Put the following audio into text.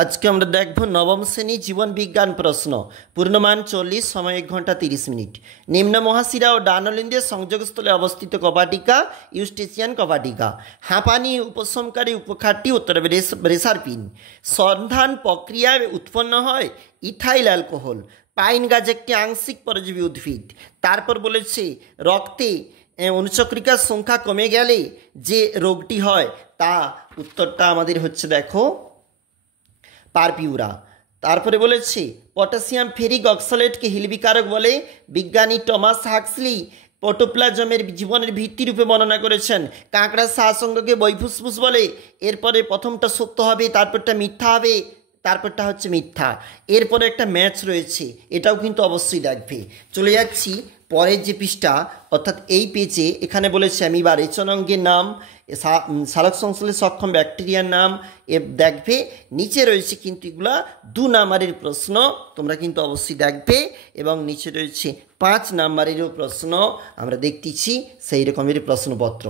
আজকে আমরা দেখব নবম শ্রেণী জীবন বিজ্ঞান প্রশ্ন। পূর্ণমান 40, সময় 1 ঘন্টা 30 মিনিট। নিম্ন মহাশিরা ও ডানলিন্দের সংযোগস্থলে অবস্থিত কপাটিকা ইউস্টেচিয়ান কপাটিকা। হাঁপানি উপশমকারী উপখাতটি উত্তরে রেসারপিন। সন্ধান প্রক্রিয়ায় উৎপন্ন হয় ইথাইল অ্যালকোহল। পাইন গাছ একটি আংশিক পরজীবী উদ্ভিদ। তারপর বলেছে রক্তে অনুচক্রিকার সংখ্যা কমে গেলে যে রোগটি হয় তা উত্তরটা আমাদের হচ্ছে দেখো পারপিউরা। তারপরে বলেছে পটাশিয়াম ফেরিক অক্সালেটকে হিলবিকারক বলে। বিজ্ঞানী টমাস হাক্সলি প্রোটোপ্লাজমের জীবনের ভিত্তিরূপে বর্ণনা করেছেন। কাঁকড়ার শ্বাসঙ্গকে বহিঃফুসফুস বলে। এরপরে প্রথমটা সত্য হবে, তারপরটা মিথ্যা হবে, তারপরটা হচ্ছে মিথ্যা। এরপরে একটা ম্যাচ রয়েছে, এটাও কিন্তু অবশ্যই দেখবে। চলে যাচ্ছি পরের যে পৃষ্ঠা, অর্থাৎ এই পেজে। এখানে বলেছে অ্যামিবা রেচনাঙ্গের নাম, সালোক সংশ্লেষে সক্ষম ব্যাকটেরিয়ার নাম দেখবে। নিচে রয়েছে কিন্তু এগুলা 2 নাম্বারের প্রশ্ন, তোমরা কিন্তু অবশ্যই দেখবে। এবং নিচে রয়েছে 5 নাম্বারেরও প্রশ্ন, আমরা দেখতেছি সেই রকমের প্রশ্নপত্র।